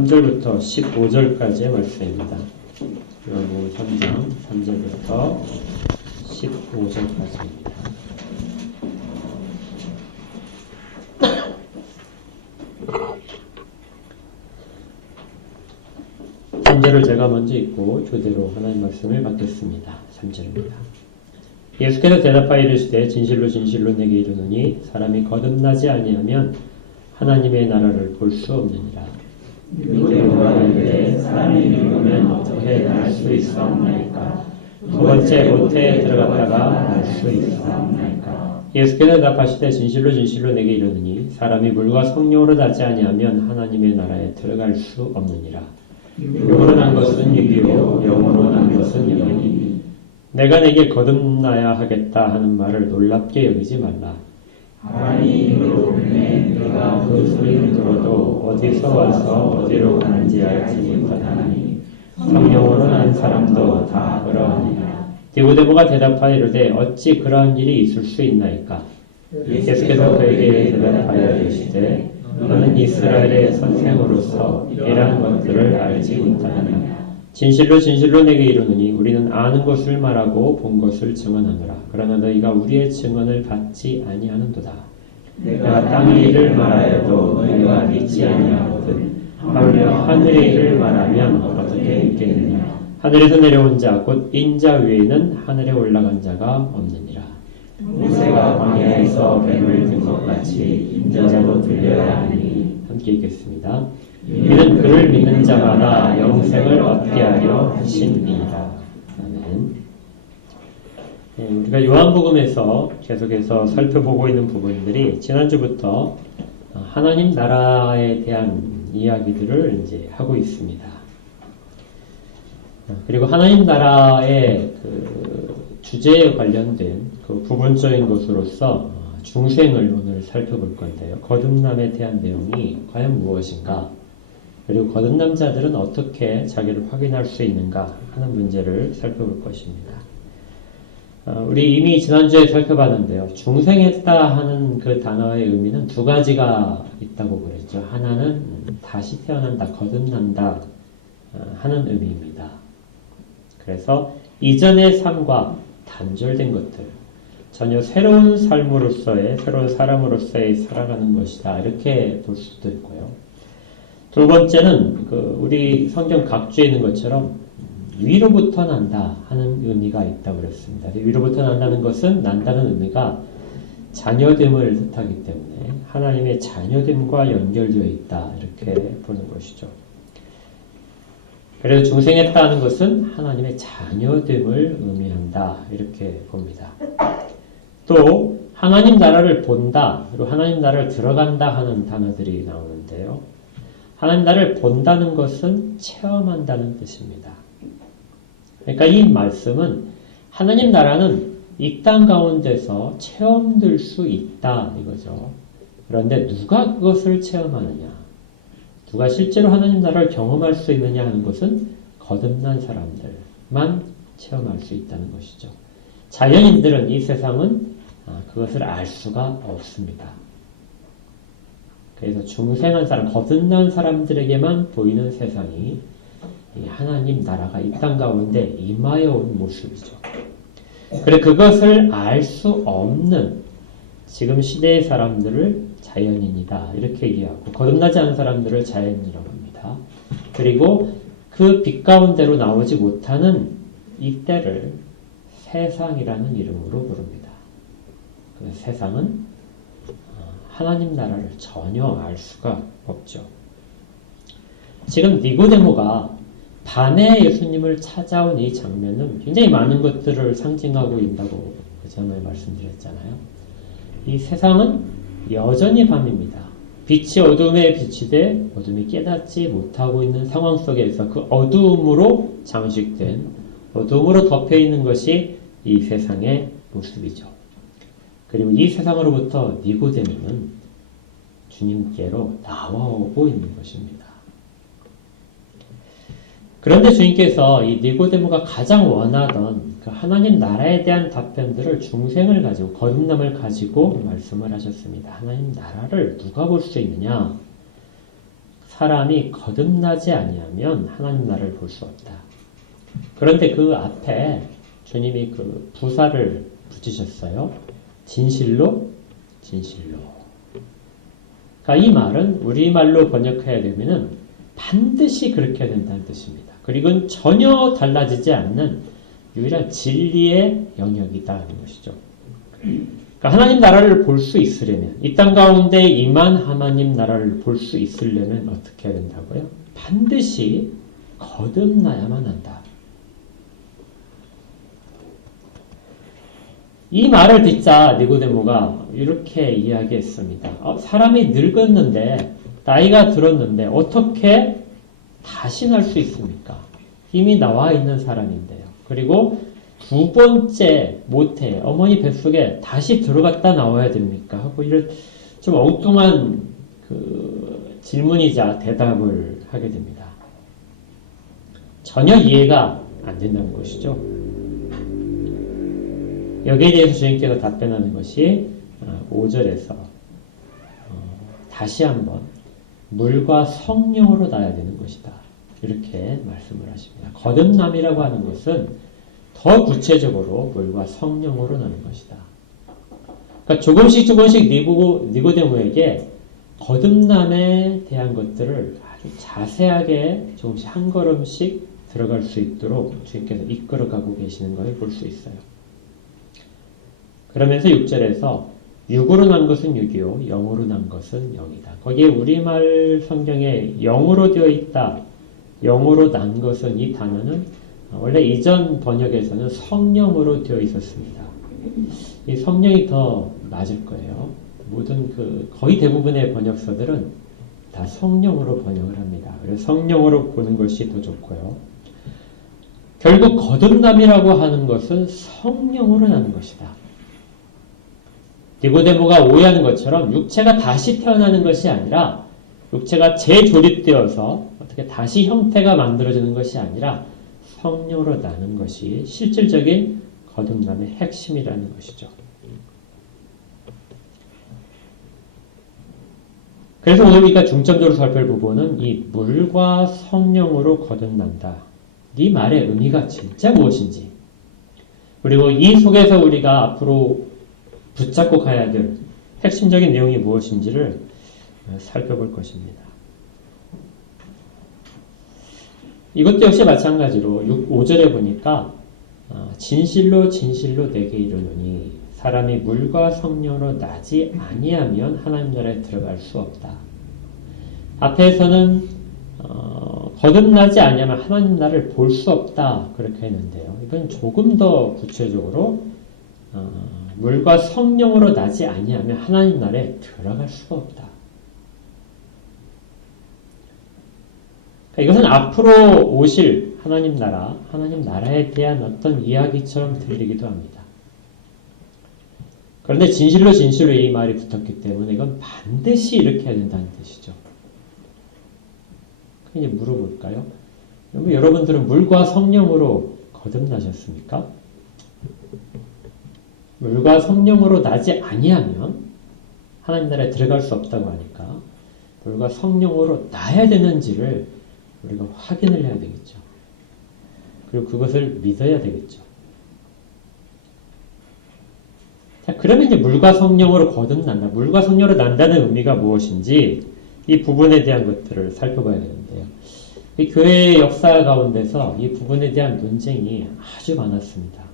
3절부터 15절까지의 말씀입니다. 요한복음 3장 3절부터 15절까지입니다. 삼절을 제가 먼저 읽고 교대로 하나님 말씀을 받겠습니다. 3절입니다. 예수께서 대답하여 이르시되 진실로 진실로 내게 이르노니 사람이 거듭나지 아니하면 하나님의 나라를 볼 수 없느니라. 니고데모가 이르되 사람이 늙으면 어떻게 날 수 있사옵나이까? 두 번째 모태에 들어갔다가 날 수 있사옵나이까? 예수께서 대답하시되 진실로 진실로 내게 이르노니 사람이 물과 성령으로 나지 아니하면 하나님의 나라에 들어갈 수 없느니라. 육으로 난 것은 육이요 영으로 난 것은 영이니 내가 내게 거듭나야 하겠다 하는 말을 놀랍게 여기지 말라. 하나님이 이름으로 부르매 네가 그 소리를 들어도 어디서 와서 어디로 가는지 알지 못하나니 성령으로 난 사람도 다 그러하니라. 니고데모가 대답하여 이르되 어찌 그러한 일이 있을 수 있나이까? 예수께서 그에게 대답하여 이르시되 너는 이스라엘의 선생으로서 이러한 것들을 알지 못하느냐. 진실로 진실로 내게 이르노니 우리는 아는 것을 말하고 본 것을 증언하노라. 그러나 너희가 우리의 증언을 받지 아니하는도다. 내가 땅의 일을 말하여도 너희가 믿지 아니하거든. 하물며 하늘의 일을 말하면 어떻게 믿겠느냐. 하늘에서 내려온 자 곧 인자 위에는 하늘에 올라간 자가 없느니라. 모세가 광야에서 뱀을 든 것 같이 인자도 들려야 하니. 함께 읽겠습니다. 이는 그를 믿는 자마다 영생을 얻게 하려 하심이니라. 아멘. 우리가 요한복음에서 계속해서 살펴보고 있는 부분들이 지난주부터 하나님 나라에 대한 이야기들을 이제 하고 있습니다. 그리고 하나님 나라의 그 주제에 관련된 그 부분적인 것으로서 중생을 오늘 살펴볼 건데요. 거듭남에 대한 내용이 과연 무엇인가? 그리고 거듭난 자들은 어떻게 자기를 확인할 수 있는가 하는 문제를 살펴볼 것입니다. 우리 이미 지난주에 살펴봤는데요. 중생했다 하는 그 단어의 의미는 두 가지가 있다고 그랬죠. 하나는 다시 태어난다, 거듭난다 하는 의미입니다. 그래서 이전의 삶과 단절된 것들, 전혀 새로운 삶으로서의, 새로운 사람으로서의 살아가는 것이다. 이렇게 볼 수도 있고요. 두 번째는 우리 성경 각주에 있는 것처럼 위로부터 난다 하는 의미가 있다고 그랬습니다. 위로부터 난다는 것은 난다는 의미가 자녀됨을 뜻하기 때문에 하나님의 자녀됨과 연결되어 있다 이렇게 보는 것이죠. 그래서 중생했다는 것은 하나님의 자녀됨을 의미한다 이렇게 봅니다. 또 하나님 나라를 본다 그리고 하나님 나라를 들어간다 하는 단어들이 나오는데요. 하나님 나라를 본다는 것은 체험한다는 뜻입니다. 그러니까 이 말씀은 하나님 나라는 이 땅 가운데서 체험될 수 있다 이거죠. 그런데 누가 그것을 체험하느냐? 누가 실제로 하나님 나라를 경험할 수 있느냐 하는 것은 거듭난 사람들만 체험할 수 있다는 것이죠. 자연인들은 이 세상은 그것을 알 수가 없습니다. 그래서 중생한 사람, 거듭난 사람들에게만 보이는 세상이 이 하나님 나라가 이 땅 가운데 임하여 온 모습이죠. 그래 그것을 알 수 없는 지금 시대의 사람들을 자연인이다 이렇게 얘기하고 거듭나지 않은 사람들을 자연인이라고 합니다. 그리고 그 빛 가운데로 나오지 못하는 이때를 세상이라는 이름으로 부릅니다. 그 세상은 하나님 나라를 전혀 알 수가 없죠. 지금 니고데모가 밤에 예수님을 찾아온 이 장면은 굉장히 많은 것들을 상징하고 있다고 그 전에 말씀드렸잖아요. 이 세상은 여전히 밤입니다. 빛이 어둠에 비치되 어둠이 깨닫지 못하고 있는 상황 속에서 그 어둠으로 장식된 어둠으로 덮여있는 것이 이 세상의 모습이죠. 그리고 이 세상으로부터 니고데모는 주님께로 나와오고 있는 것입니다. 그런데 주님께서 이 니고데모가 가장 원하던 그 하나님 나라에 대한 답변들을 중생을 가지고 거듭남을 가지고 말씀을 하셨습니다. 하나님 나라를 누가 볼 수 있느냐? 사람이 거듭나지 아니하면 하나님 나라를 볼 수 없다. 그런데 그 앞에 주님이 그 부사를 붙이셨어요. 진실로, 진실로. 그러니까 이 말은 우리말로 번역해야 되면은 반드시 그렇게 해야 된다는 뜻입니다. 그리고 이건 전혀 달라지지 않는 유일한 진리의 영역이다 하는 것이죠. 그러니까 하나님 나라를 볼 수 있으려면, 이 땅 가운데 임한 하나님 나라를 볼 수 있으려면 어떻게 해야 된다고요? 반드시 거듭나야만 한다. 이 말을 듣자 니고데모가 이렇게 이야기했습니다. 사람이 늙었는데, 나이가 들었는데 어떻게 다시 날 수 있습니까? 이미 나와 있는 사람인데요. 그리고 두 번째 모태, 어머니 뱃속에 다시 들어갔다 나와야 됩니까? 하고 이런 좀 엉뚱한 그 질문이자 대답을 하게 됩니다. 전혀 이해가 안 된다는 것이죠. 여기에 대해서 주님께서 답변하는 것이 5절에서 다시 한번 물과 성령으로 나야 되는 것이다. 이렇게 말씀을 하십니다. 거듭남이라고 하는 것은 더 구체적으로 물과 성령으로 나는 것이다. 그러니까 조금씩 니고데모에게 거듭남에 대한 것들을 아주 자세하게 조금씩 한 걸음씩 들어갈 수 있도록 주님께서 이끌어가고 계시는 것을 볼 수 있어요. 그러면서 6절에서 육으로 난 것은 육이요 영으로 난 것은 영이다. 거기에 우리말 성경에 영으로 되어 있다. 영으로 난 것은, 이 단어는 원래 이전 번역에서는 성령으로 되어 있었습니다. 이 성령이 더 맞을 거예요. 모든 거의 대부분의 번역서들은 다 성령으로 번역을 합니다. 그래서 성령으로 보는 것이 더 좋고요. 결국 거듭남이라고 하는 것은 성령으로 나는 것이다. 니고데모가 오해하는 것처럼 육체가 다시 태어나는 것이 아니라, 육체가 재조립되어서 어떻게 다시 형태가 만들어지는 것이 아니라 성령으로 나는 것이 실질적인 거듭남의 핵심이라는 것이죠. 그래서 오늘 우리가 중점적으로 살펴볼 부분은 이 물과 성령으로 거듭난다. 이 말의 의미가 진짜 무엇인지, 그리고 이 속에서 우리가 앞으로 붙잡고 가야 될 핵심적인 내용이 무엇인지를 살펴볼 것입니다. 이것도 역시 마찬가지로 5절에 보니까 진실로 진실로 내게 이르노니 사람이 물과 성령으로 나지 아니하면 하나님 나라에 들어갈 수 없다. 앞에서는 거듭나지 아니하면 하나님 나라를 볼 수 없다 그렇게 했는데요. 이건 조금 더 구체적으로 물과 성령으로 나지 아니하면 하나님 나라에 들어갈 수가 없다. 이것은 앞으로 오실 하나님 나라에 대한 어떤 이야기처럼 들리기도 합니다. 그런데 진실로 진실로 이 말이 붙었기 때문에 이건 반드시 이렇게 해야 된다는 뜻이죠. 이제 물어볼까요? 여러분들은 물과 성령으로 거듭나셨습니까? 물과 성령으로 나지 아니하면 하나님 나라에 들어갈 수 없다고 하니까 물과 성령으로 나야 되는지를 우리가 확인을 해야 되겠죠. 그리고 그것을 믿어야 되겠죠. 자, 그러면 이제 물과 성령으로 거듭난다. 물과 성령으로 난다는 의미가 무엇인지 이 부분에 대한 것들을 살펴봐야 되는데요. 이 교회의 역사 가운데서 이 부분에 대한 논쟁이 아주 많았습니다.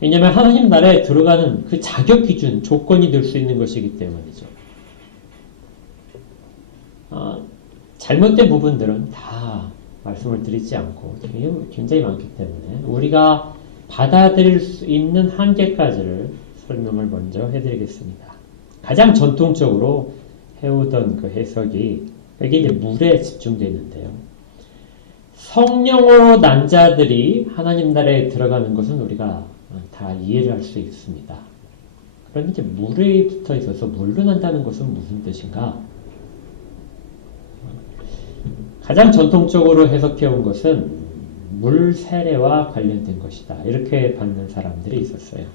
왜냐하면 하나님 나라에 들어가는 그 자격 기준, 조건이 될 수 있는 것이기 때문이죠. 잘못된 부분들은 다 말씀을 드리지 않고 굉장히 많기 때문에 우리가 받아들일 수 있는 한계까지를 설명을 먼저 해드리겠습니다. 가장 전통적으로 해오던 그 해석이 여기 이제 물에 집중되어 있는데요. 성령으로 난 자들이 하나님 나라에 들어가는 것은 우리가 다 이해를 할 수 있습니다. 그런데 이제 물에 붙어 있어서 물로 난다는 것은 무슨 뜻인가? 가장 전통적으로 해석해온 것은 물 세례와 관련된 것이다. 이렇게 받는 사람들이 있었어요.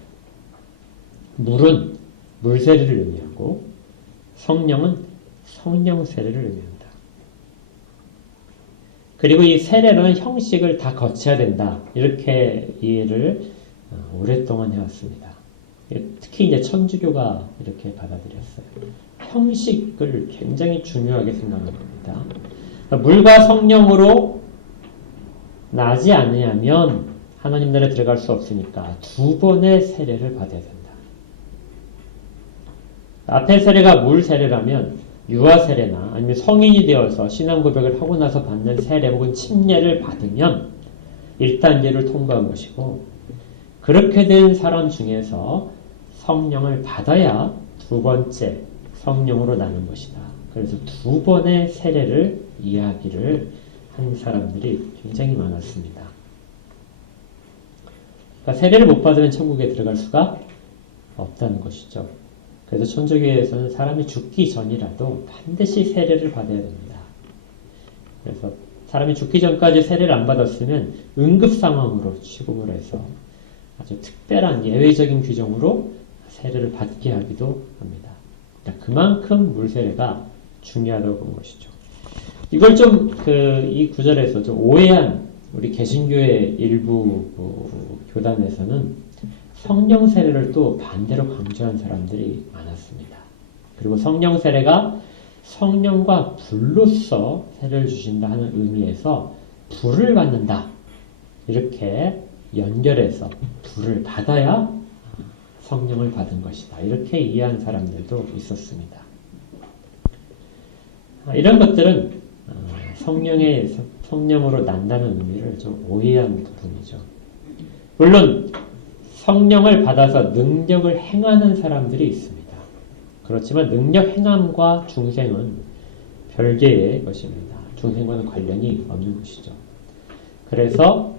물은 물 세례를 의미하고 성령은 성령 세례를 의미한다. 그리고 이 세례라는 형식을 다 거쳐야 된다. 이렇게 이해를 오랫동안 해왔습니다. 특히 이제 천주교가 이렇게 받아들였어요. 형식을 굉장히 중요하게 생각하는 겁니다. 그러니까 물과 성령으로 나지 않으면 하나님 나라에 들어갈 수 없으니까 2번의 세례를 받아야 된다. 앞에 세례가 물 세례라면 유아 세례나 아니면 성인이 되어서 신앙 고백을 하고 나서 받는 세례 혹은 침례를 받으면 1단계를 통과한 것이고, 그렇게 된 사람 중에서 성령을 받아야 2번째 성령으로 나는 것이다. 그래서 2번의 세례를 이야기를 한 사람들이 굉장히 많았습니다. 그러니까 세례를 못 받으면 천국에 들어갈 수가 없다는 것이죠. 그래서 천주교에서는 사람이 죽기 전이라도 반드시 세례를 받아야 됩니다. 그래서 사람이 죽기 전까지 세례를 안 받았으면 응급 상황으로 취급을 해서 아주 특별한 예외적인 규정으로 세례를 받게 하기도 합니다. 그러니까 그만큼 물세례가 중요하다고 본 것이죠. 이걸 좀 이 구절에서 좀 오해한 우리 개신교의 일부 교단에서는 성령 세례를 또 반대로 강조한 사람들이 많았습니다. 그리고 성령 세례가 성령과 불로서 세례를 주신다 하는 의미에서 불을 받는다. 이렇게 연결해서 불을 받아야 성령을 받은 것이다. 이렇게 이해한 사람들도 있었습니다. 이런 것들은 성령으로 난다는 의미를 좀 오해한 부분이죠. 물론 성령을 받아서 능력을 행하는 사람들이 있습니다. 그렇지만 능력 행함과 중생은 별개의 것입니다. 중생과는 관련이 없는 것이죠. 그래서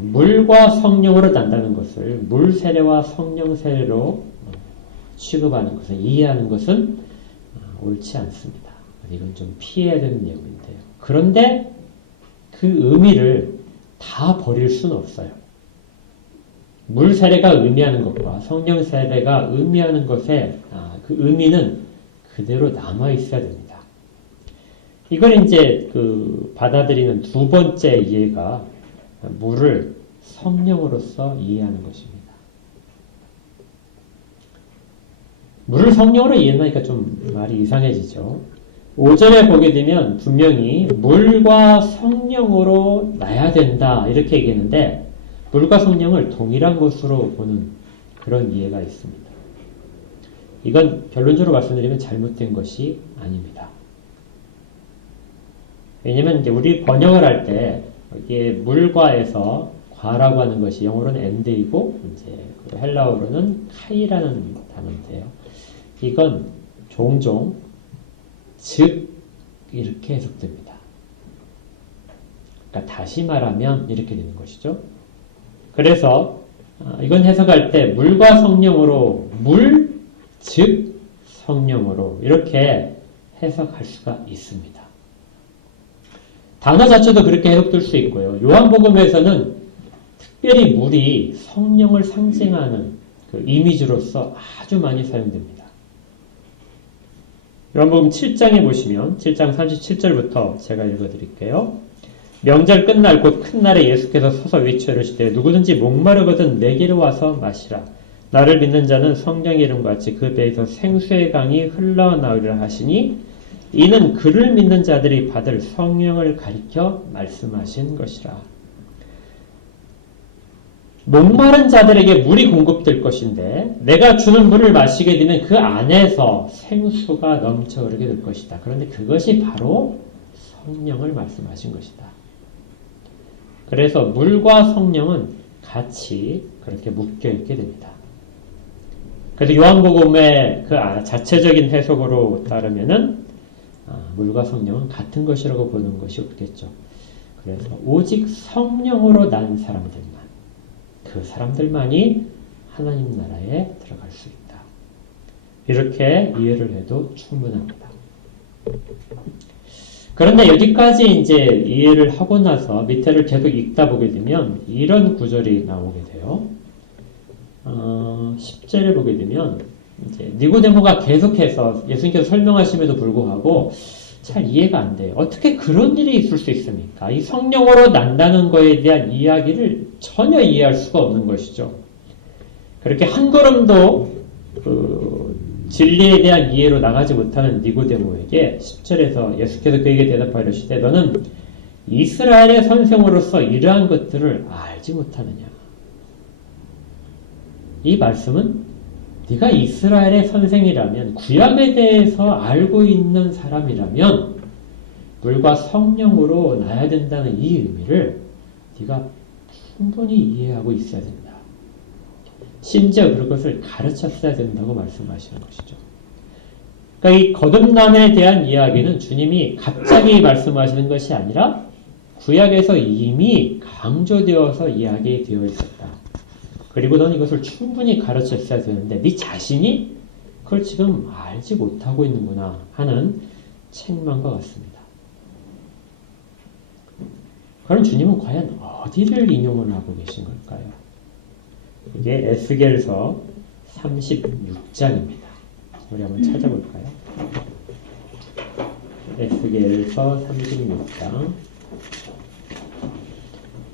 물과 성령으로 난다는 것을 물 세례와 성령 세례로 취급하는 것을 이해하는 것은 옳지 않습니다. 이건 좀 피해야 되는 내용인데요. 그런데 그 의미를 다 버릴 수는 없어요. 물 세례가 의미하는 것과 성령 세례가 의미하는 것의 그 의미는 그대로 남아 있어야 됩니다. 이걸 이제 받아들이는 2번째 이해가 물을 성령으로서 이해하는 것입니다. 물을 성령으로 이해하니까 좀 말이 이상해지죠. 5절에 보게 되면 분명히 물과 성령으로 나야 된다 이렇게 얘기했는데, 물과 성령을 동일한 것으로 보는 그런 이해가 있습니다. 이건 결론적으로 말씀드리면 잘못된 것이 아닙니다. 왜냐면 이제 우리 번역을 할 때 여기에 물과에서 과라고 하는 것이 영어로는 엔드이고 이제 헬라어로는 카이라는 단어인데요. 이건 종종 즉 이렇게 해석됩니다. 그러니까 다시 말하면 이렇게 되는 것이죠. 그래서 이건 해석할 때 물과 성령으로 물, 즉 성령으로 이렇게 해석할 수가 있습니다. 단어 자체도 그렇게 해석될 수 있고요. 요한복음에서는 특별히 물이 성령을 상징하는 그 이미지로서 아주 많이 사용됩니다. 요한복음 7장에 보시면 7장 37절부터 제가 읽어드릴게요. 명절 끝날 곧 큰 날에 예수께서 서서 외쳐 이르시되 누구든지 목마르거든 내게로 와서 마시라. 나를 믿는 자는 성경의 이름과 같이 그 배에서 생수의 강이 흘러나오리라 하시니 이는 그를 믿는 자들이 받을 성령을 가리켜 말씀하신 것이라. 목마른 자들에게 물이 공급될 것인데 내가 주는 물을 마시게 되면 그 안에서 생수가 넘쳐 흐르게 될 것이다. 그런데 그것이 바로 성령을 말씀하신 것이다. 그래서 물과 성령은 같이 그렇게 묶여 있게 됩니다. 그래서 요한복음의 그 자체적인 해석으로 따르면은 물과 성령은 같은 것이라고 보는 것이 옳겠죠. 그래서 오직 성령으로 난 사람들만, 그 사람들만이 하나님 나라에 들어갈 수 있다. 이렇게 이해를 해도 충분합니다. 그런데 여기까지 이제 이해를 하고 나서 밑에를 계속 읽다 보게 되면 이런 구절이 나오게 돼요. 10절에 보게 되면 이제 니고데모가 계속해서 예수님께서 설명하심에도 불구하고 잘 이해가 안 돼요. 어떻게 그런 일이 있을 수 있습니까? 이 성령으로 난다는 거에 대한 이야기를 전혀 이해할 수가 없는 것이죠. 그렇게 한 걸음도 그 진리에 대한 이해로 나가지 못하는 니고데모에게 10절에서 예수께서 그에게 대답하여 이르시되 너는 이스라엘의 선생으로서 이러한 것들을 알지 못하느냐. 이 말씀은 네가 이스라엘의 선생이라면 구약에 대해서 알고 있는 사람이라면 물과 성령으로 나야 된다는 이 의미를 네가 충분히 이해하고 있어야 된다. 심지어 그것을 가르쳤어야 된다고 말씀하시는 것이죠. 그러니까 이 거듭남에 대한 이야기는 주님이 갑자기 말씀하시는 것이 아니라 구약에서 이미 강조되어서 이야기되어 있었다. 그리고 넌 이것을 충분히 가르쳤어야 되는데 네 자신이 그걸 지금 알지 못하고 있는구나 하는 책망과 같습니다. 그럼 주님은 과연 어디를 인용을 하고 계신 걸까요? 이게 에스겔서 36장입니다. 우리 한번 찾아볼까요? 에스겔서 36장.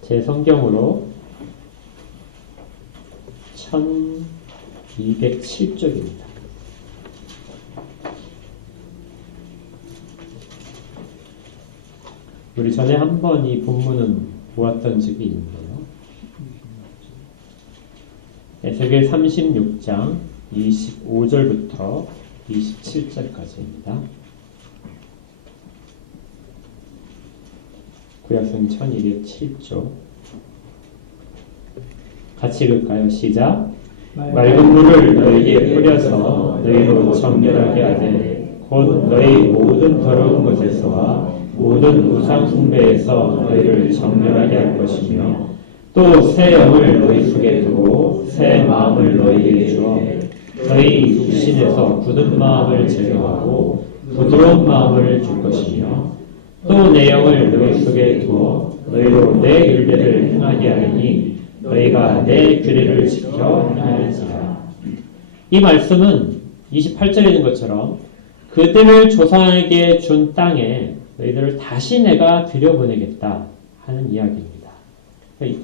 제 성경으로 1207쪽입니다. 우리 전에 한번 이 본문은 보았던 적이 있는데요. 에스겔 36장 25절부터 27절까지입니다. 구약성 1207조. 같이 읽을까요? 시작. 맑은 물을 너희에게 뿌려서 너희로 정결하게 하되 곧 너희 모든 더러운 것에서와 모든 우상 숭배에서 너희를 정결하게 할 것이며 또 새 영을 너희 속에 두고 새 마음을 너희에게 주어 너희 육신에서 굳은 마음을 제거하고 부드러운 마음을 줄 것이며 또 내 영을 너희 속에 두어 너희로 내 율례를 행하게 하리니 너희가 내 규례를 지켜 행할지라. 이 말씀은 28절에 있는 것처럼 그들을 조상에게 준 땅에 너희들을 다시 내가 들여보내겠다 하는 이야기입니다.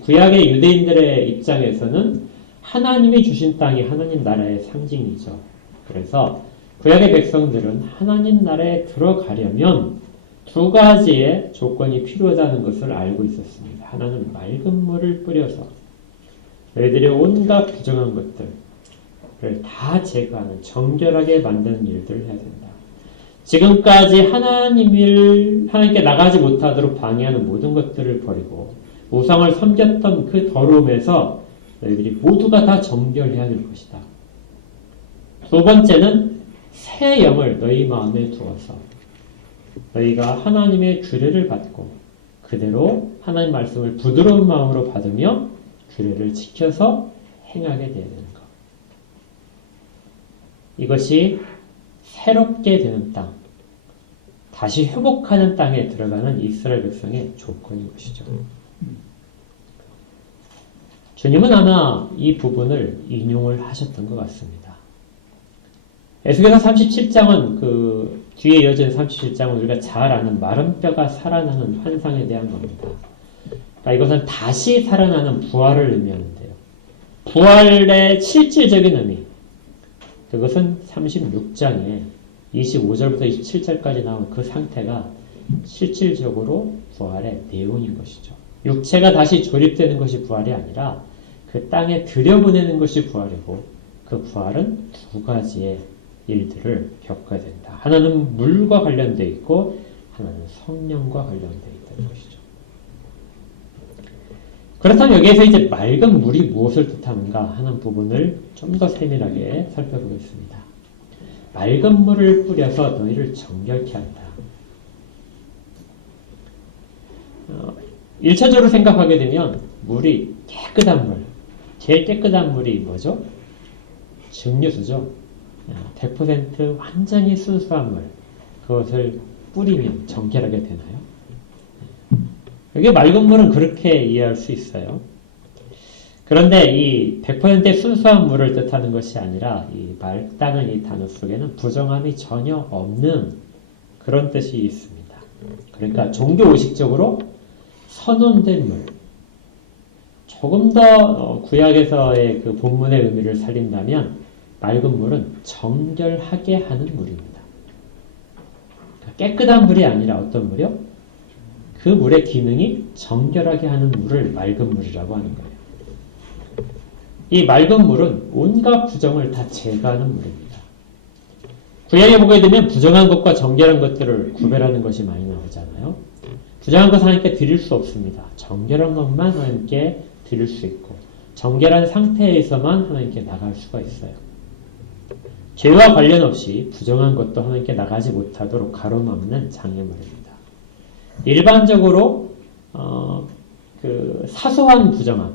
구약의 유대인들의 입장에서는 하나님이 주신 땅이 하나님 나라의 상징이죠. 그래서 구약의 백성들은 하나님 나라에 들어가려면 두 가지의 조건이 필요하다는 것을 알고 있었습니다. 하나는 맑은 물을 뿌려서 너희들의 온갖 부정한 것들을 다 제거하는 정결하게 만드는 일들을 해야 된다. 지금까지 하나님께 나가지 못하도록 방해하는 모든 것들을 버리고 우상을 섬겼던 그 더러움에서 너희들이 모두가 다 정결해야 될 것이다. 두 번째는 새 영을 너희 마음에 두어서 너희가 하나님의 규례를 받고 그대로 하나님 말씀을 부드러운 마음으로 받으며 규례를 지켜서 행하게 되어야 되는 것. 이것이 새롭게 되는 땅, 다시 회복하는 땅에 들어가는 이스라엘 백성의 조건인 것이죠. 주님은 아마 이 부분을 인용을 하셨던 것 같습니다. 에스겔서 37장은 그 뒤에 이어진 37장은 우리가 잘 아는 마른 뼈가 살아나는 환상에 대한 겁니다. 그러니까 이것은 다시 살아나는 부활을 의미하는데요. 부활의 실질적인 의미, 그것은 36장에 25절부터 27절까지 나온 그 상태가 실질적으로 부활의 내용인 것이죠. 육체가 다시 조립되는 것이 부활이 아니라 그 땅에 들여보내는 것이 부활이고 그 부활은 두 가지의 일들을 겪어야 된다. 하나는 물과 관련되어 있고 하나는 성령과 관련되어 있다는 것이죠. 그렇다면 여기에서 이제 맑은 물이 무엇을 뜻하는가 하는 부분을 좀 더 세밀하게 살펴보겠습니다. 맑은 물을 뿌려서 너희를 정결케 한다. 1차적으로 생각하게 되면 물이 깨끗한 물, 제일 깨끗한 물이 뭐죠? 증류수죠. 100% 완전히 순수한 물, 그것을 뿌리면 정결하게 되나요? 여기 맑은 물은 그렇게 이해할 수 있어요. 그런데 이 100% 순수한 물을 뜻하는 것이 아니라 이 맑다는 이 단어 속에는 부정함이 전혀 없는 그런 뜻이 있습니다. 그러니까 종교의식적으로 선언된 물. 조금 더 구약에서의 그 본문의 의미를 살린다면 맑은 물은 정결하게 하는 물입니다. 깨끗한 물이 아니라 어떤 물이요? 그 물의 기능이 정결하게 하는 물을 맑은 물이라고 하는 거예요. 이 맑은 물은 온갖 부정을 다 제거하는 물입니다. 구약에 보게 되면 부정한 것과 정결한 것들을 구별하는 것이 많이 나오잖아요. 부정한 것은 하나님께 드릴 수 없습니다. 정결한 것만 하나님께 드릴 수 있고 정결한 상태에서만 하나님께 나갈 수가 있어요. 죄와 관련 없이 부정한 것도 하나님께 나가지 못하도록 가로막는 장애물입니다. 일반적으로 그 사소한 부정함,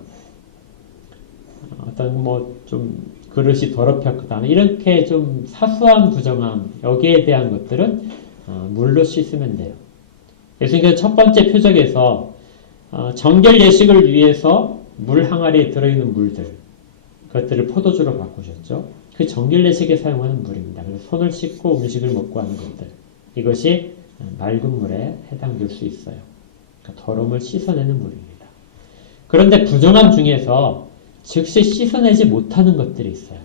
어떤 좀 그릇이 더럽혔거나 이렇게 좀 사소한 부정함, 여기에 대한 것들은 물로 씻으면 돼요. 예수님께서 첫 번째 표적에서 정결 예식을 위해서 물 항아리에 들어있는 물들, 그것들을 포도주로 바꾸셨죠. 그 정결 예식에 사용하는 물입니다. 그래서 손을 씻고 음식을 먹고 하는 것들, 이것이 맑은 물에 해당될 수 있어요. 그러니까 더러움을 씻어내는 물입니다. 그런데 부정함 중에서 즉시 씻어내지 못하는 것들이 있어요.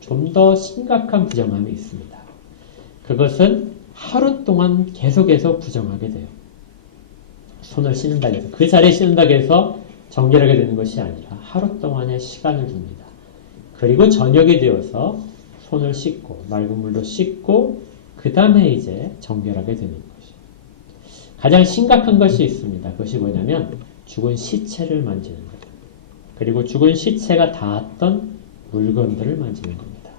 좀 더 심각한 부정함이 있습니다. 그것은 하루 동안 계속해서 부정하게 돼요. 손을 씻는다고 해서 그 자리에 씻는다고 해서 정결하게 되는 것이 아니라 하루 동안의 시간을 둡니다. 그리고 저녁이 되어서 손을 씻고 맑은 물로 씻고 그 다음에 이제 정결하게 되는 것이. 가장 심각한 것이 있습니다. 그것이 뭐냐면 죽은 시체를 만지는 거죠. 그리고 죽은 시체가 닿았던 물건들을 만지는 겁니다.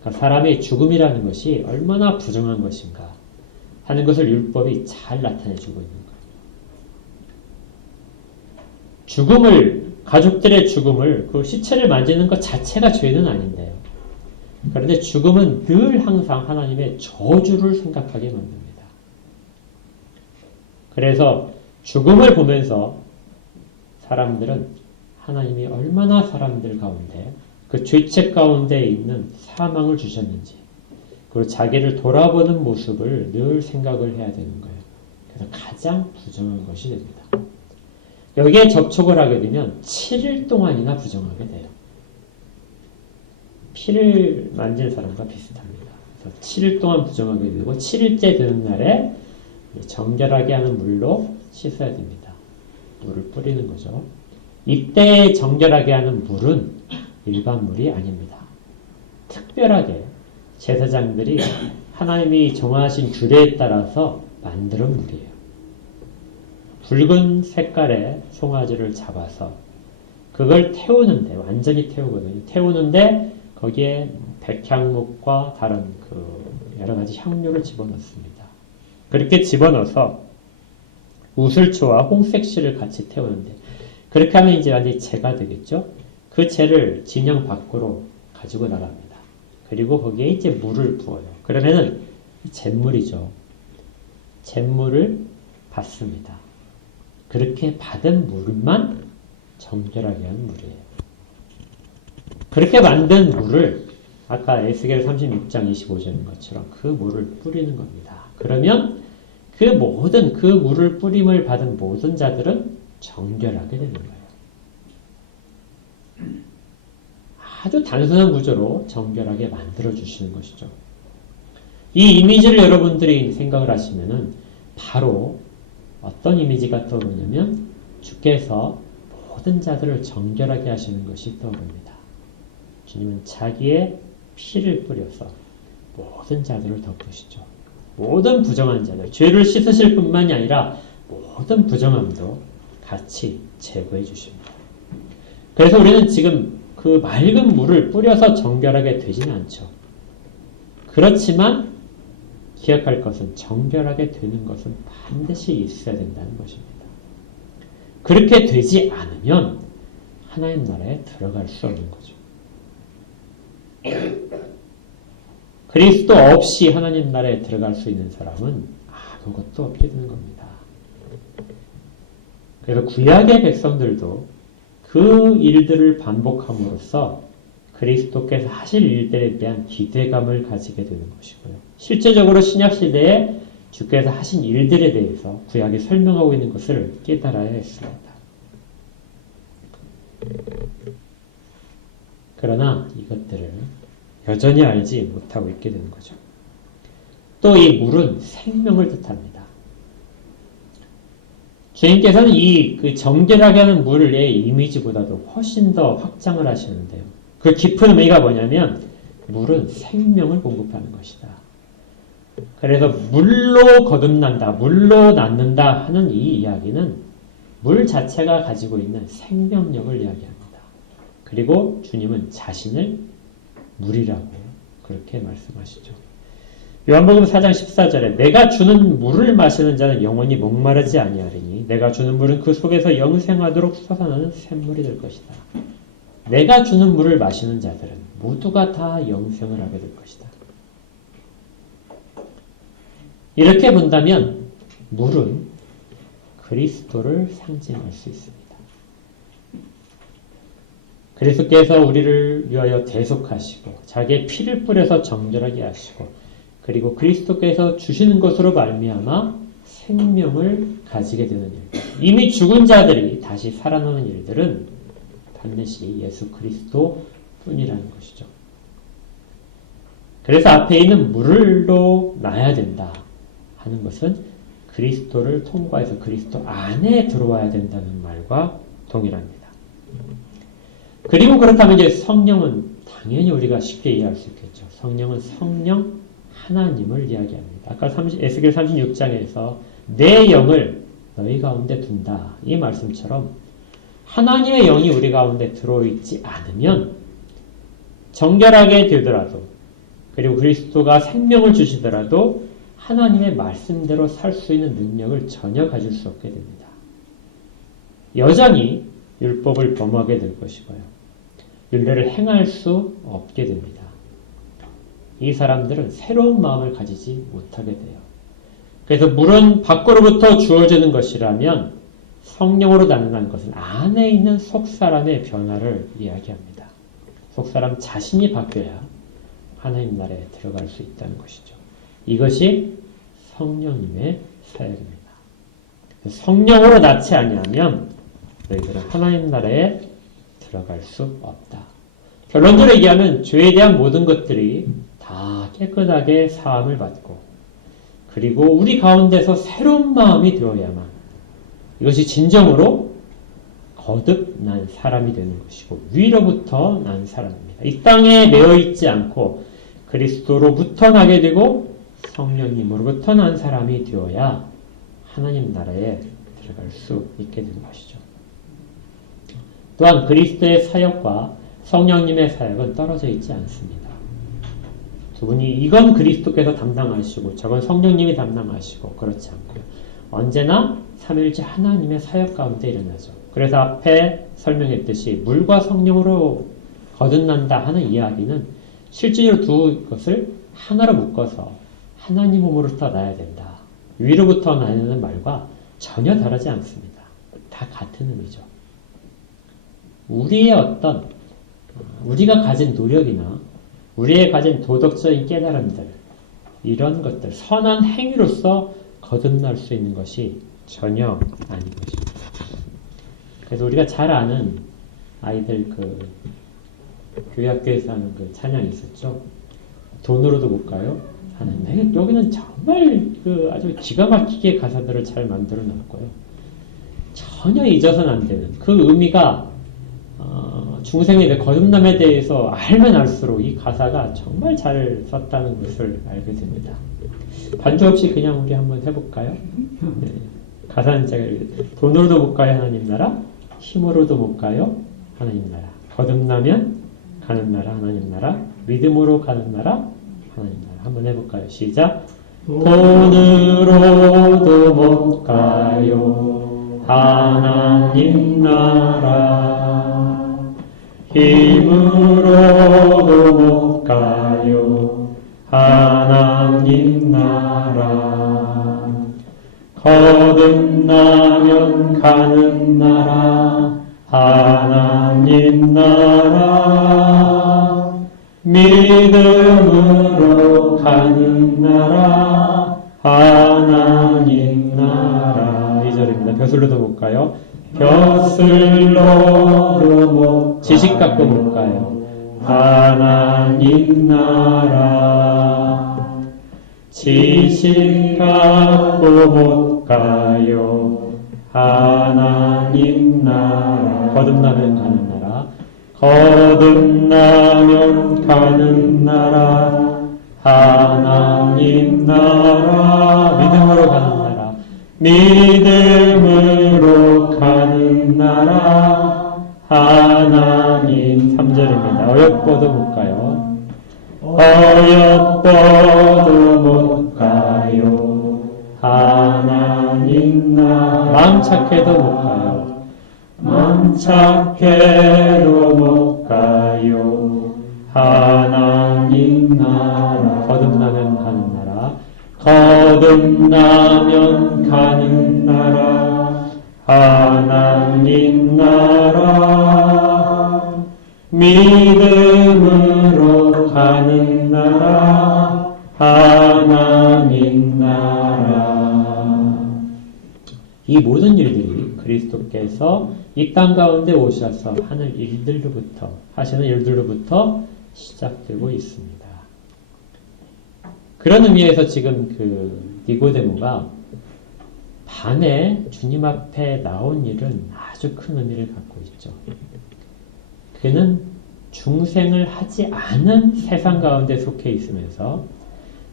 그러니까 사람의 죽음이라는 것이 얼마나 부정한 것인가 하는 것을 율법이 잘 나타내주고 있는 거예요. 죽음을, 가족들의 죽음을, 그 시체를 만지는 것 자체가 죄는 아닌데요. 그런데 죽음은 늘 항상 하나님의 저주를 생각하게 만듭니다. 그래서 죽음을 보면서 사람들은 하나님이 얼마나 사람들 가운데 그 죄책 가운데 있는 사망을 주셨는지, 그리고 자기를 돌아보는 모습을 늘 생각을 해야 되는 거예요. 그래서 가장 부정한 것이 됩니다. 여기에 접촉을 하게 되면 7일 동안이나 부정하게 돼요. 피를 만진 사람과 비슷합니다. 그래서 7일 동안 부정하게 되고 7일째 되는 날에 정결하게 하는 물로 씻어야 됩니다. 물을 뿌리는 거죠. 이때 정결하게 하는 물은 일반 물이 아닙니다. 특별하게 제사장들이 하나님이 정하신 규례에 따라서 만든 물이에요. 붉은 색깔의 송아지를 잡아서 그걸 태우는데, 완전히 태우거든요. 태우는데 거기에 백향목과 다른 여러 가지 향료를 집어넣습니다. 그렇게 집어넣어서 우슬초와 홍색실을 같이 태우는데, 그렇게 하면 이제 완전히 재가 되겠죠? 그 재를 진영 밖으로 가지고 나갑니다. 그리고 거기에 이제 물을 부어요. 그러면은 잿물이죠. 잿물을 받습니다. 그렇게 받은 물만 정결하게 한 물이에요. 그렇게 만든 물을 아까 에스겔 36장 25절인 것처럼 그 물을 뿌리는 겁니다. 그러면 그 물을 뿌림을 받은 모든 자들은 정결하게 되는 거예요. 아주 단순한 구조로 정결하게 만들어주시는 것이죠. 이 이미지를 여러분들이 생각을 하시면은 바로 어떤 이미지가 떠오르냐면 주께서 모든 자들을 정결하게 하시는 것이 떠오릅니다. 주님은 자기의 피를 뿌려서 모든 자들을 덮으시죠. 모든 부정한 자들, 죄를 씻으실 뿐만이 아니라 모든 부정함도 같이 제거해 주십니다. 그래서 우리는 지금 그 맑은 물을 뿌려서 정결하게 되지는 않죠. 그렇지만 기억할 것은 정결하게 되는 것은 반드시 있어야 된다는 것입니다. 그렇게 되지 않으면 하나님 나라에 들어갈 수 없는 거죠. 그리스도 없이 하나님 나라에 들어갈 수 있는 사람은 아무것도 없게 되는 겁니다. 그래서 구약의 백성들도 그 일들을 반복함으로써 그리스도께서 하실 일들에 대한 기대감을 가지게 되는 것이고요. 실제적으로 신약시대에 주께서 하신 일들에 대해서 구약이 설명하고 있는 것을 깨달아야 했습니다. 그러나 이것들을 여전히 알지 못하고 있게 되는 거죠. 또 이 물은 생명을 뜻합니다. 주님께서는 이 정결하게 하는 물의 이미지보다도 훨씬 더 확장을 하시는데요. 그 깊은 의미가 뭐냐면 물은 생명을 공급하는 것이다. 그래서 물로 거듭난다, 물로 낫는다 하는 이 이야기는 물 자체가 가지고 있는 생명력을 이야기합니다. 그리고 주님은 자신을 물이라고 그렇게 말씀하시죠. 요한복음 4장 14절에 내가 주는 물을 마시는 자는 영원히 목마르지 아니하리니 내가 주는 물은 그 속에서 영생하도록 솟아나는 샘물이 될 것이다. 내가 주는 물을 마시는 자들은 모두가 다 영생을 하게 될 것이다. 이렇게 본다면 물은 그리스도를 상징할 수 있습니다. 그리스도께서 우리를 위하여 대속하시고 자기의 피를 뿌려서 정결하게 하시고 그리고 그리스도께서 주시는 것으로 말미암아 생명을 가지게 되는 일들, 이미 죽은 자들이 다시 살아나는 일들은 반드시 예수 그리스도 뿐이라는 것이죠. 그래서 앞에 있는 물로 나야 된다 하는 것은 그리스도를 통과해서 그리스도 안에 들어와야 된다는 말과 동일합니다. 그리고 그렇다면 이제 성령은 당연히 우리가 쉽게 이해할 수 있겠죠. 성령은 성령 하나님을 이야기합니다. 아까 에스겔 36장에서 내 영을 너희 가운데 둔다 이 말씀처럼 하나님의 영이 우리 가운데 들어있지 않으면 정결하게 되더라도 그리고 그리스도가 생명을 주시더라도 하나님의 말씀대로 살 수 있는 능력을 전혀 가질 수 없게 됩니다. 여전히 율법을 범하게 될 것이고요. 율례를 행할 수 없게 됩니다. 이 사람들은 새로운 마음을 가지지 못하게 돼요. 그래서 물은 밖으로부터 주어지는 것이라면 성령으로 나타나는 것은 안에 있는 속사람의 변화를 이야기합니다. 속사람 자신이 바뀌어야 하나님 나라에 들어갈 수 있다는 것이죠. 이것이 성령님의 사역입니다. 성령으로 낳지 아니하면 너희들은 하나님 나라에 들어갈 수 없다. 결론적으로 얘기하면 죄에 대한 모든 것들이 다 깨끗하게 사함을 받고 그리고 우리 가운데서 새로운 마음이 되어야만 이것이 진정으로 거듭난 사람이 되는 것이고 위로부터 난 사람입니다. 이 땅에 매어있지 않고 그리스도로부터 나게 되고 성령님으로부터 난 사람이 되어야 하나님 나라에 들어갈 수 있게 되는 것이죠. 또한 그리스도의 사역과 성령님의 사역은 떨어져 있지 않습니다. 두 분이 이건 그리스도께서 담당하시고 저건 성령님이 담당하시고 그렇지 않고요. 언제나 삼위일체 하나님의 사역 가운데 일어나죠. 그래서 앞에 설명했듯이 물과 성령으로 거듭난다 하는 이야기는 실제로 두 것을 하나로 묶어서 하나님 몸으로부터 나야 된다. 위로부터 나는 말과 전혀 다르지 않습니다. 다 같은 의미죠. 우리가 가진 노력이나 우리의 가진 도덕적인 깨달음들 이런 것들 선한 행위로서 거듭날 수 있는 것이 전혀 아닌 것입니다. 그래서 우리가 잘 아는 아이들 교회 학교에서 하는 찬양이 있었죠. 돈으로도 못 가요. 하나님. 여기는 정말 아주 기가 막히게 가사들을 잘 만들어 놨고요. 전혀 잊어서는 안 되는 그 의미가 중생의 거듭남에 대해서 알면 알수록 이 가사가 정말 잘 썼다는 것을 알게 됩니다. 반주 없이 그냥 우리 한번 해볼까요? 네. 가사는 제가 돈으로도 못 가요 하나님 나라, 힘으로도 못 가요 하나님 나라, 거듭나면 가는 나라 하나님 나라, 믿음으로 가는 나라 하나님 나라. 한번 해볼까요? 시작. 돈으로도 못 가요 하나님 나라, 힘으로도 못 가요 하나님 나라, 거듭나면 가는 나라 하나님 나라, 믿음으로 가는 나라 하나님 나라. 2절입니다. 벼슬로도 못 가요. 벼슬로도 못 지식 갖고 못 가요. 하나님 나라. 지식 갖고 못 가요. 하나님 나라. 거듭나면 가는 나라. 거듭나면 가는 나라. 하나님 나라. 믿음으로 가는 나라. 믿음으로 가는 나라. 하나님. 3절입니다. 어여뻐도 못 가요. 어여뻐도 못 가요. 하나님 나라. 마음 착해도 못 가요. 마음 착해도 못 가요. 하나님 나라. 거듭나면 가는 나라. 거듭나면 가는 나라. 하나님 나라. 믿음으로 가는 나라. 하나님 나라. 이 모든 일들이 그리스도께서 이 땅 가운데 오셔서 하는 일들로부터, 하시는 일들로부터 시작되고 있습니다. 그런 의미에서 지금 니고데모가 밤에 주님 앞에 나온 일은 아주 큰 의미를 갖고 있죠. 그는 중생을 하지 않은 세상 가운데 속해 있으면서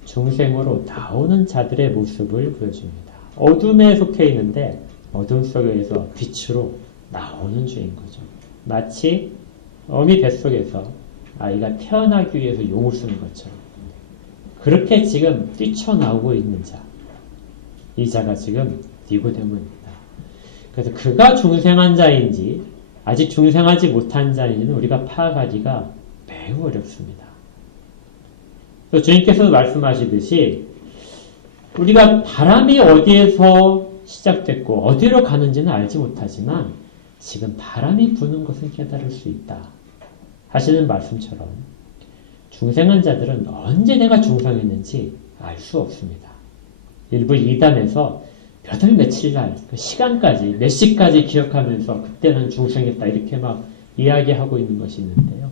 중생으로 나오는 자들의 모습을 보여줍니다. 어둠에 속해 있는데 어둠 속에서 빛으로 나오는 주인 거죠. 마치 어미 뱃속에서 아이가 태어나기 위해서 용을 쓰는 것처럼 그렇게 지금 뛰쳐나오고 있는 자, 이 자가 지금 니고데모입니다. 그래서 그가 중생한 자인지 아직 중생하지 못한 자인지는 우리가 파악하기가 매우 어렵습니다. 또 주님께서도 말씀하시듯이 우리가 바람이 어디에서 시작됐고 어디로 가는지는 알지 못하지만 지금 바람이 부는 것은 깨달을 수 있다 하시는 말씀처럼 중생한 자들은 언제 내가 중생했는지 알 수 없습니다. 일부 이단에서 몇 월 며칠 날 그 시간까지 몇 시까지 기억하면서 그때는 중생했다 이렇게 막 이야기하고 있는 것이 있는데요.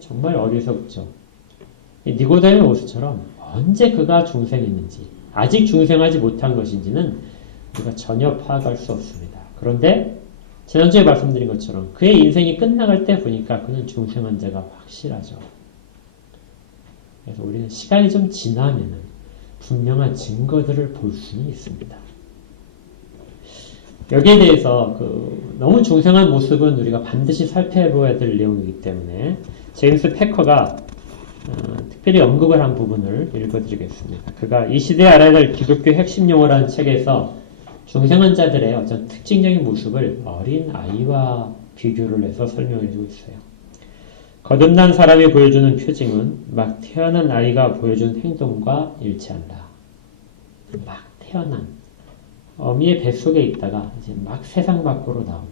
정말 어리석죠. 니고데모의 모습처럼 언제 그가 중생했는지 아직 중생하지 못한 것인지는 우리가 전혀 파악할 수 없습니다. 그런데 지난주에 말씀드린 것처럼 그의 인생이 끝나갈 때 보니까 그는 중생한 자가 확실하죠. 그래서 우리는 시간이 좀 지나면은 분명한 증거들을 볼 수는 있습니다. 여기에 대해서 너무 중생한 모습은 우리가 반드시 살펴보아야 될 내용이기 때문에 제임스 패커가 특별히 언급을 한 부분을 읽어드리겠습니다. 그가 이 시대에 알아야 될 기독교 핵심 용어라는 책에서 중생한 자들의 어떤 특징적인 모습을 어린 아이와 비교를 해서 설명해주고 있어요. 거듭난 사람이 보여주는 표징은 막 태어난 아이가 보여준 행동과 일치한다. 막 태어난 어미의 뱃속에 있다가 이제 막 세상 밖으로 나온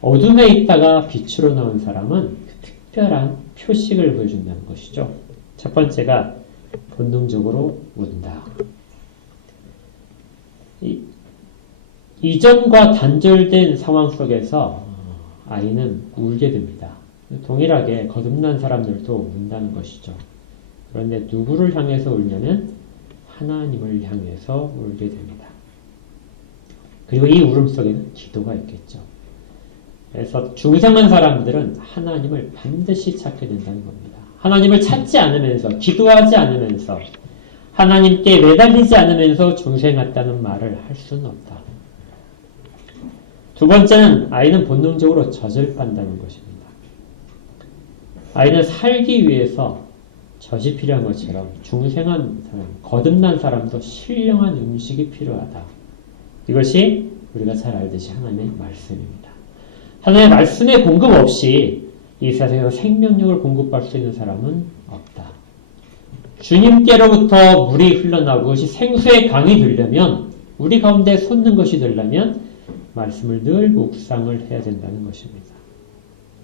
어둠에 있다가 빛으로 나온 사람은 특별한 표식을 보여준다는 것이죠. 첫 번째가 본능적으로 운다. 이전과 단절된 상황 속에서 아이는 울게 됩니다. 동일하게 거듭난 사람들도 운다는 것이죠. 그런데 누구를 향해서 울냐면 하나님을 향해서 울게 됩니다. 그리고 이 울음 속에는 기도가 있겠죠. 그래서 중생한 사람들은 하나님을 반드시 찾게 된다는 겁니다. 하나님을 찾지 않으면서 기도하지 않으면서 하나님께 매달리지 않으면서 중생했다는 말을 할 수는 없다. 두 번째는 아이는 본능적으로 젖을 빤다는 것입니다. 아이는 살기 위해서 젖이 필요한 것처럼 중생한 사람, 거듭난 사람도 신령한 음식이 필요하다. 이것이 우리가 잘 알듯이 하나님의 말씀입니다. 하나님의 말씀의 공급 없이 이 세상에서 생명력을 공급할 수 있는 사람은 없다. 주님께로부터 물이 흘러나오고 그것이 생수의 강이 되려면 우리 가운데 솟는 것이 되려면 말씀을 늘 묵상을 해야 된다는 것입니다.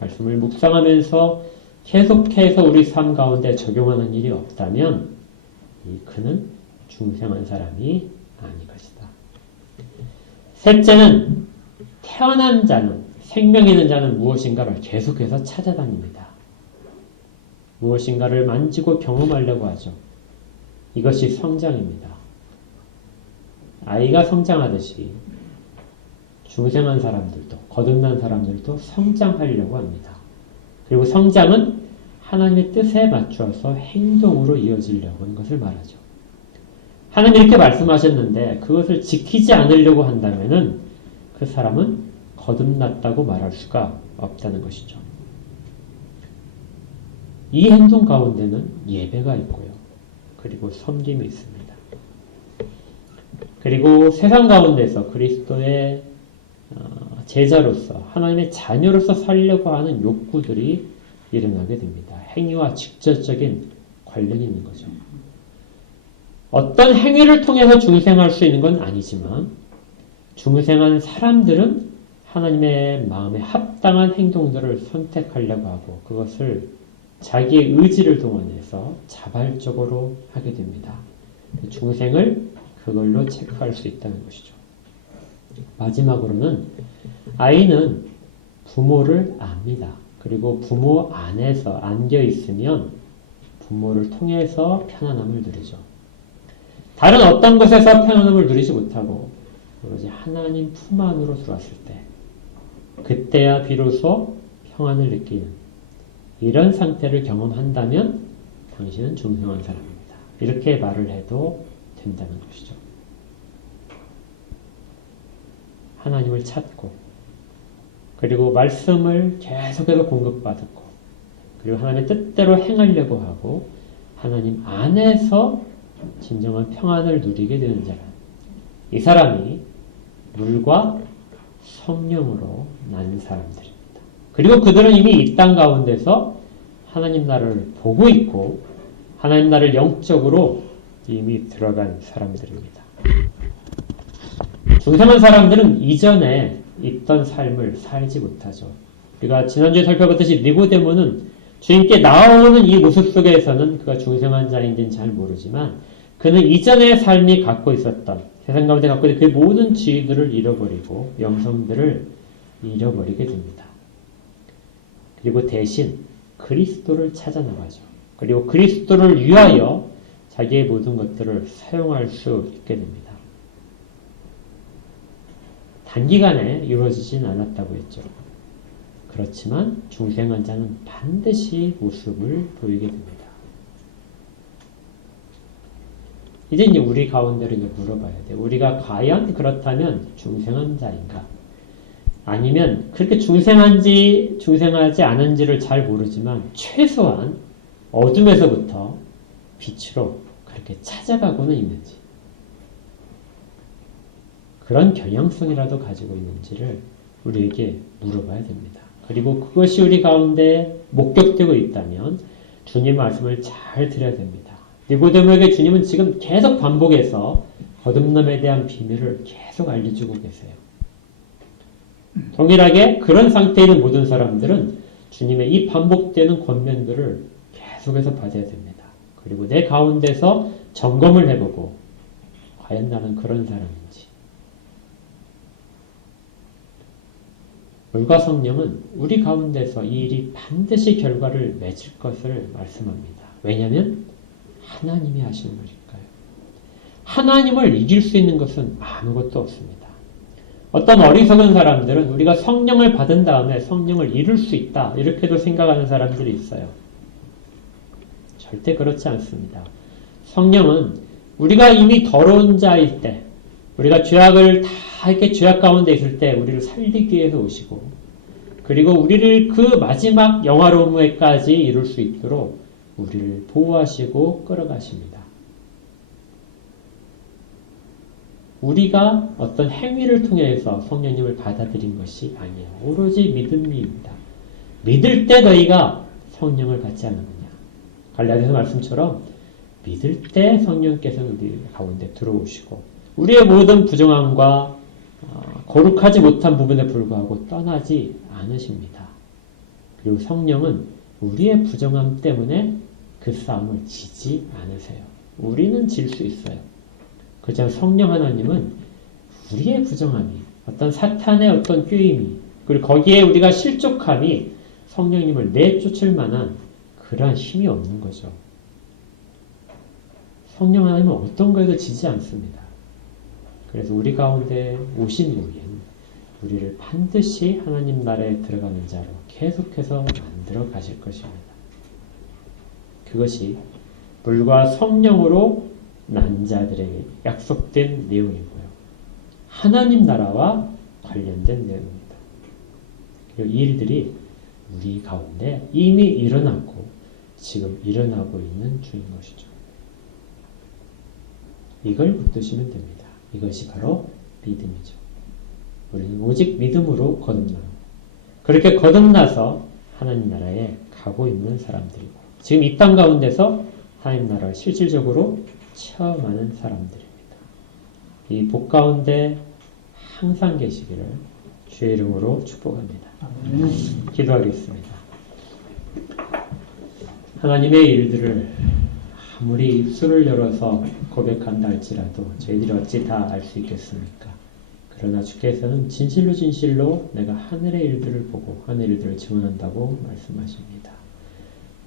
말씀을 묵상하면서 계속해서 우리 삶 가운데 적용하는 일이 없다면 그는 중생한 사람이 아닌 것이다. 셋째는 태어난 자는, 생명 있는 자는 무엇인가를 계속해서 찾아다닙니다. 무엇인가를 만지고 경험하려고 하죠. 이것이 성장입니다. 아이가 성장하듯이 중생한 사람들도, 거듭난 사람들도 성장하려고 합니다. 그리고 성장은 하나님의 뜻에 맞추어서 행동으로 이어지려고 하는 것을 말하죠. 하나님 이렇게 말씀하셨는데 그것을 지키지 않으려고 한다면은 그 사람은 거듭났다고 말할 수가 없다는 것이죠. 이 행동 가운데는 예배가 있고요. 그리고 섬김이 있습니다. 그리고 세상 가운데서 그리스도의 제자로서 하나님의 자녀로서 살려고 하는 욕구들이 일어나게 됩니다. 행위와 직접적인 관련이 있는 거죠. 어떤 행위를 통해서 중생할 수 있는 건 아니지만 중생한 사람들은 하나님의 마음에 합당한 행동들을 선택하려고 하고 그것을 자기의 의지를 동원해서 자발적으로 하게 됩니다. 중생을 그걸로 체크할 수 있다는 것이죠. 마지막으로는 아이는 부모를 압니다. 그리고 부모 안에서 안겨 있으면 부모를 통해서 편안함을 누리죠. 다른 어떤 곳에서 편안함을 누리지 못하고 오로지 하나님 품 안으로 들어왔을 때 그때야 비로소 평안을 느끼는 이런 상태를 경험한다면 당신은 중생한 사람입니다. 이렇게 말을 해도 된다는 것이죠. 하나님을 찾고 그리고 말씀을 계속해서 공급받고 그리고 하나님의 뜻대로 행하려고 하고 하나님 안에서 진정한 평안을 누리게 되는 자라. 이 사람이 물과 성령으로 난 사람들입니다. 그리고 그들은 이미 이 땅 가운데서 하나님 나라를 보고 있고 하나님 나라를 영적으로 이미 들어간 사람들입니다. 중생한 사람들은 이전에 있던 삶을 살지 못하죠. 우리가 지난주에 살펴봤듯이 니고데모는 주님께 나오는 이 모습 속에서는 그가 중생한 자인지는 잘 모르지만 그는 이전의 삶이 갖고 있었던 세상 가운데 갖고 있는 그 모든 지위들을 잃어버리고 영성들을 잃어버리게 됩니다. 그리고 대신 그리스도를 찾아 나가죠. 그리고 그리스도를 위하여 자기의 모든 것들을 사용할 수 있게 됩니다. 단기간에 이루어지진 않았다고 했죠. 그렇지만 중생한 자는 반드시 모습을 보이게 됩니다. 이제 우리 가운데로 물어봐야 돼요. 우리가 과연 그렇다면 중생한 자인가? 아니면 그렇게 중생한지 중생하지 않은지를 잘 모르지만 최소한 어둠에서부터 빛으로 그렇게 찾아가고는 있는지 그런 경향성이라도 가지고 있는지를 우리에게 물어봐야 됩니다. 그리고 그것이 우리 가운데 목격되고 있다면 주님 말씀을 잘 들어야 됩니다. 니고데모에게 주님은 지금 계속 반복해서 거듭남에 대한 비밀을 계속 알려주고 계세요. 동일하게 그런 상태에 있는 모든 사람들은 주님의 이 반복되는 권면들을 계속해서 받아야 됩니다. 그리고 내 가운데서 점검을 해보고 과연 나는 그런 사람인지. 물과 성령은 우리 가운데서 이 일이 반드시 결과를 맺을 것을 말씀합니다. 왜냐하면 하나님이 하시는 거니까요. 하나님을 이길 수 있는 것은 아무것도 없습니다. 어떤 어리석은 사람들은 우리가 성령을 받은 다음에 성령을 이룰 수 있다 이렇게도 생각하는 사람들이 있어요. 절대 그렇지 않습니다. 성령은 우리가 이미 더러운 자일 때 우리가 죄악을 다 이렇게 죄악 가운데 있을 때 우리를 살리기 위해서 오시고 그리고 우리를 그 마지막 영화로움에까지 이룰 수 있도록 우리를 보호하시고 끌어가십니다. 우리가 어떤 행위를 통해서 성령님을 받아들인 것이 아니에요. 오로지 믿음입니다. 믿을 때 너희가 성령을 받지 않느냐. 갈라디아서 말씀처럼 믿을 때 성령께서는 우리 가운데 들어오시고 우리의 모든 부정함과 거룩하지 못한 부분에 불구하고 떠나지 않으십니다. 그리고 성령은 우리의 부정함 때문에 그 싸움을 지지 않으세요. 우리는 질 수 있어요. 그렇지만 성령 하나님은 우리의 부정함이, 어떤 사탄의 어떤 꾀임이, 그리고 거기에 우리가 실족함이 성령님을 내쫓을 만한 그러한 힘이 없는 거죠. 성령 하나님은 어떤 거에도 지지 않습니다. 그래서 우리 가운데 오신 후에 우리를 반드시 하나님 나라에 들어가는 자로 계속해서 만들어 가실 것입니다. 그것이 물과 성령으로 난 자들에게 약속된 내용이고요. 하나님 나라와 관련된 내용입니다. 그리고 이 일들이 우리 가운데 이미 일어났고 지금 일어나고 있는 중인 것이죠. 이걸 붙드시면 됩니다. 이것이 바로 믿음이죠. 우리는 오직 믿음으로 거듭나고 그렇게 거듭나서 하나님 나라에 가고 있는 사람들이고 지금 이 땅 가운데서 하나님 나라를 실질적으로 체험하는 사람들입니다. 이 복 가운데 항상 계시기를 주의 이름으로 축복합니다. 기도하겠습니다. 하나님의 일들을 아무리 입술을 열어서 고백한다 할지라도 저희들이 어찌 다 알 수 있겠습니까? 그러나 주께서는 진실로 내가 하늘의 일들을 보고 하늘의 일들을 증언한다고 말씀하십니다.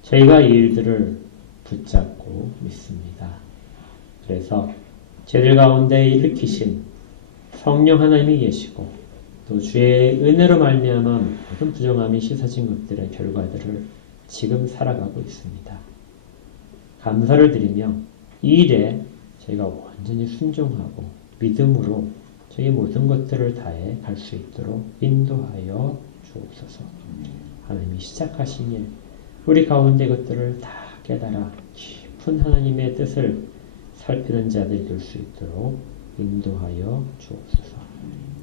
저희가 이 일들을 붙잡고 믿습니다. 그래서 저희들 가운데 일으키신 성령 하나님이 계시고 또 주의 은혜로 말미암아 모든 부정함이 씻어진 것들의 결과들을 지금 살아가고 있습니다. 감사를 드리며 이 일에 저희가 완전히 순종하고 믿음으로 저희 모든 것들을 다해 갈 수 있도록 인도하여 주옵소서. 하나님이 시작하신 일, 우리 가운데 것들을 다 깨달아 깊은 하나님의 뜻을 살피는 자들이 될 수 있도록 인도하여 주옵소서.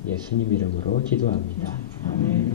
예수님 이름으로 기도합니다. 아멘.